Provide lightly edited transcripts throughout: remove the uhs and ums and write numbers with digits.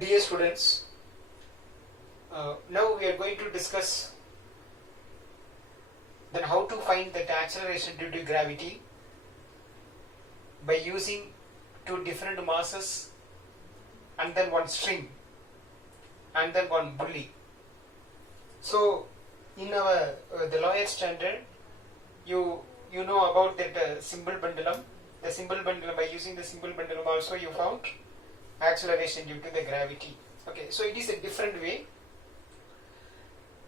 Dear students, now we are going to discuss then how to find that acceleration due to gravity by using two different masses and then one string and then one pulley. So in our the lower standard, you know about that simple pendulum. The simple pendulum, by using the simple pendulum also you found acceleration due to the gravity. Okay, so it is a different way.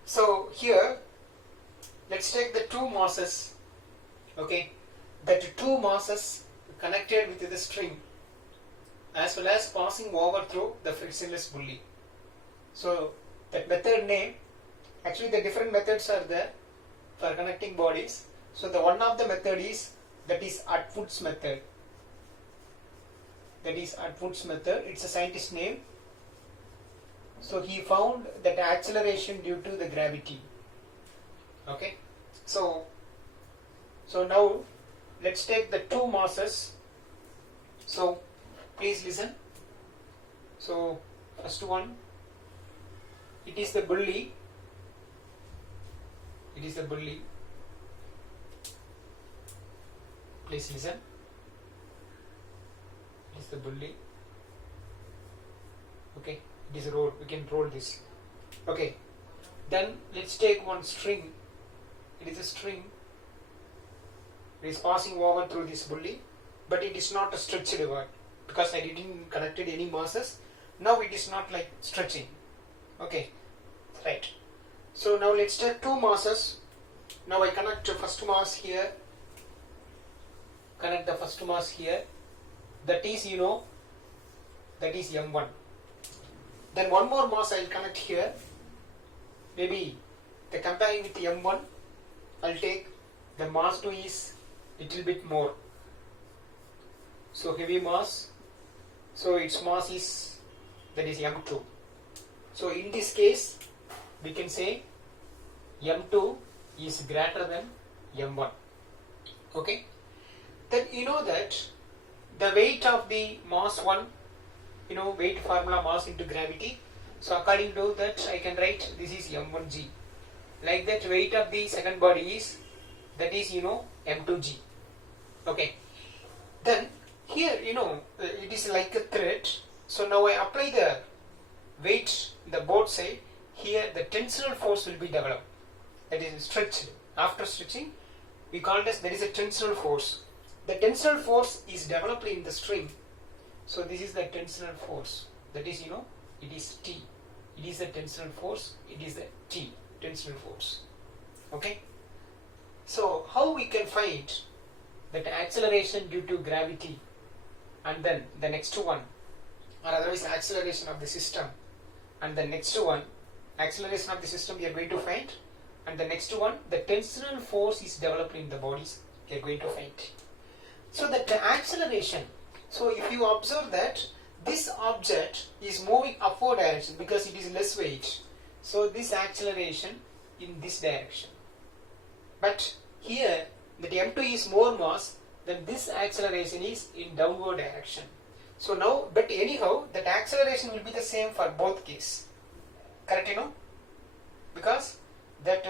So here let's take the two masses. Okay, that two masses connected with the string as well as passing over through the frictionless pulley. So that method name, actually the different methods are there for connecting bodies. So the one of the method is Atwood's method. That is Atwood's method. It's a scientist name. So he found that acceleration due to the gravity. Okay. So now let's take the two masses. So please listen. So first one, it is the pulley. It is the pulley. Please listen. It is the pulley. Okay, it is a roll. We can roll this. Okay. Then let's take one string. It is a string. It is passing over through this pulley, but it is not a stretched one because I didn't connected any masses. Now it is not like stretching. Okay, right. So now let's take two masses. Now I connect the first mass here. Connect the first mass here. That is, that is M1. Then one more mass I will connect here. Maybe the comparing with M1, I'll take the mass 2 is little bit more. So heavy mass. So its mass is, that is M2. So in this case, we can say M2 is greater than M1. Okay. Then you know that the weight of the mass 1, weight formula mass into gravity. So according to that, I can write this is M1g. Like that, weight of the second body is, that is, M2g. Okay. Then here, it is like a thread. So now I apply the weight the both side. Here the tensile force will be developed. That is stretched. After stretching, we call this, there is a tensile force. The tensile force is developed in the string. So this is the tensile force. That is, it is T. It is the tensile force. It is the T, tensile force. Okay. So how we can find that acceleration due to gravity, and then the next one, or otherwise acceleration of the system, and the next one, acceleration of the system we are going to find, and the next one, the tensile force is developed in the bodies we are going to find. So that the acceleration, so if you observe that this object is moving upward direction because it is less weight, so this acceleration in this direction. But here that M2 is more mass, then this acceleration is in downward direction. So now, but anyhow, that acceleration will be the same for both cases. Correct, because that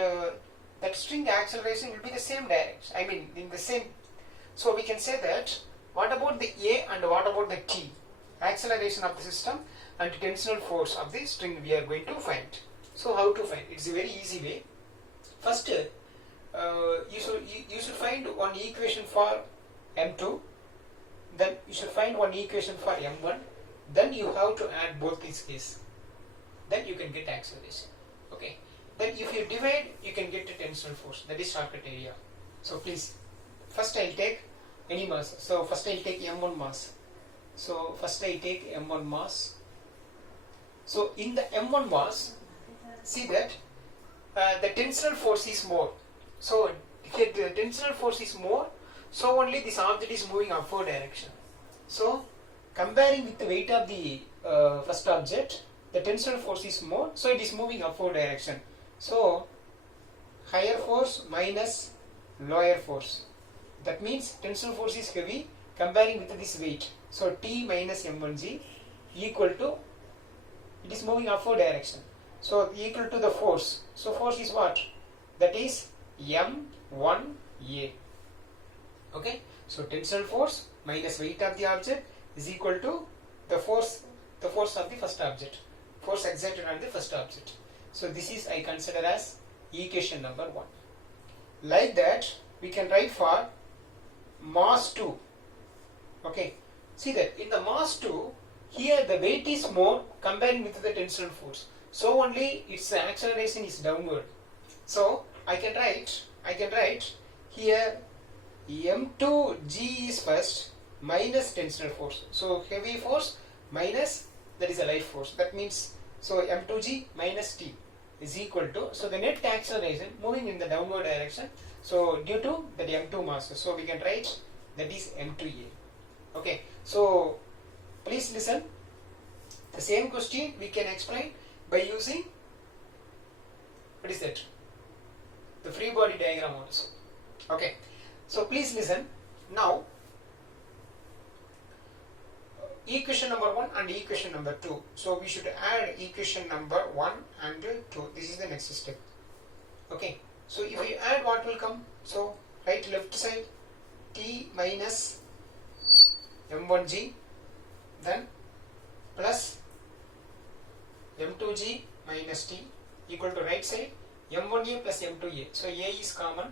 string acceleration will be the same direction. I mean, in the same. So we can say that what about the A and what about the T? Acceleration of the system and tensile force of the string we are going to find. So how to find? It's a very easy way. First, you should find one equation for M2. Then you should find one equation for M1. Then you have to add both these cases. Then you can get acceleration. Okay. Then if you divide, you can get the tensile force. That is shortcut area. So please, first I'll take any mass. So first I'll take M1 mass. So first I take M1 mass. So in the M1 mass, see that the tensile force is more. So here the tensile force is more. So only this object is moving upward direction. So comparing with the weight of the first object, the tensile force is more. So it is moving upward direction. So higher force minus lower force. That means tensile force is heavy comparing with this weight. So T minus M1g equal to moving upward direction. So equal to the force. So force is what? That is M1A. Okay. So tensile force minus weight of the object is equal to the force of the first object. Force exerted on the first object. So this is I consider as equation number 1. Like that we can write for mass 2. Okay. See that in the mass 2, here the weight is more comparing with the tensile force. So only its acceleration is downward. So I can write here M2G is first minus tensile force. So heavy force minus, that is a life force. That means, so M2G minus T is equal to, so the net acceleration moving in the downward direction. So due to that M2 mass, so we can write that is M2A. Okay, so please listen. The same question we can explain by using, what is that? The free body diagram also. Okay, so please listen. Now, equation number 1 and equation number 2. So we should add equation number 1 and 2. This is the next step. Okay, so if we add, what will come? So right left side T minus M1G, then plus M2G minus T equal to right side M1A plus M2A. So A is common,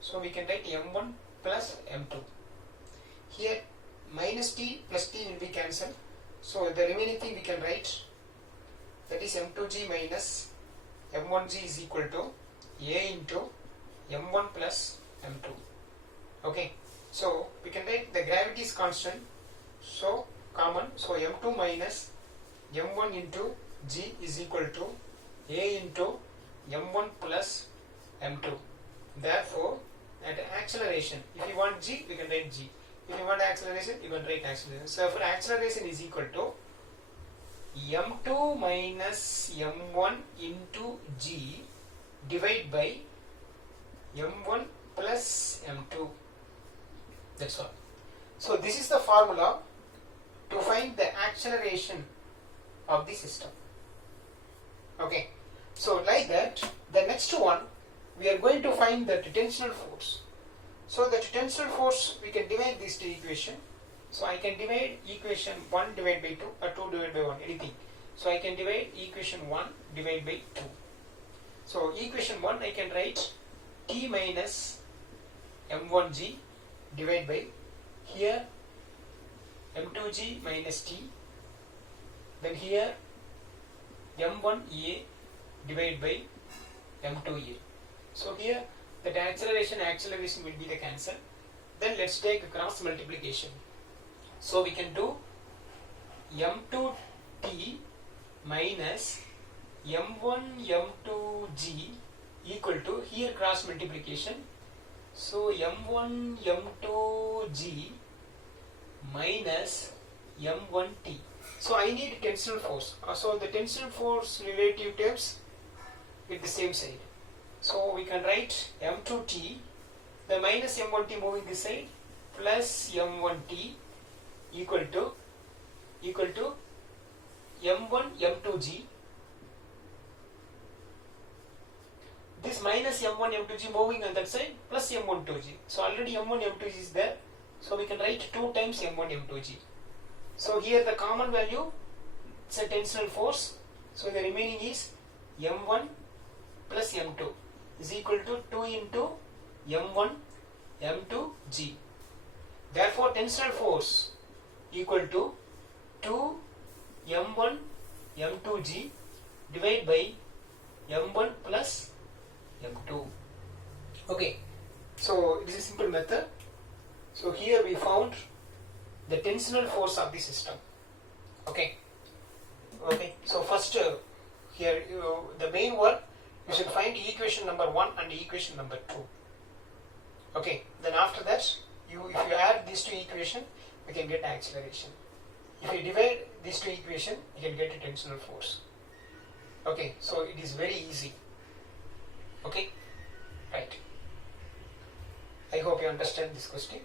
so we can write M1 plus M2. Here minus T plus T will be cancelled, so the remaining thing we can write, that is M2G minus M1G is equal to A into M1 plus M2. Okay, so we can write the gravity is constant, so common, so M2 minus M1 into G is equal to A into M1 plus M2. Therefore, at acceleration, if you want G, we can write G. If you want acceleration, you can write acceleration. So for acceleration is equal to M2 minus M1 into G divided by M1 plus M2. That's all. So this is the formula to find the acceleration of the system. Okay. So like that, the next one, we are going to find the tensile force. So the tensile force, we can divide this to equation. So I can divide equation 1 divided by 2 or 2 divided by 1, anything. So I can divide equation 1 divided by 2. So equation 1 I can write T minus M1G divided by here M2G minus T, then here M1A divided by M2A. So here that acceleration will be the cancel. Then let's take a cross multiplication. So we can do M2T minus M1 M2G equal to, here cross multiplication, so M1 M2G minus M1T. So I need tensile force. So the tensile force relative terms with the same side. So we can write M2T, the minus M1T moving this side, plus M1T equal to M1 M2G. This minus M1 M2G moving on that side, plus M1 2G. So already M1 M2G is there. So we can write 2 times M1 M2G. So here the common value, it's a tensile force. So the remaining is M1 plus M2 is equal to 2 into M1 M2G. Therefore tensile force equal to 2 M1 M2G divided by M1 plus M2. Okay, so it is a simple method. So here we found the tensile force of the system. Okay, so first here the main work, you should find equation number 1 and equation number 2. Okay, then after that, if you add these two equations, we can get acceleration. If you divide these two equations, you can get a tensile force. Okay, so it is very easy. Okay, right. I hope you understand this question.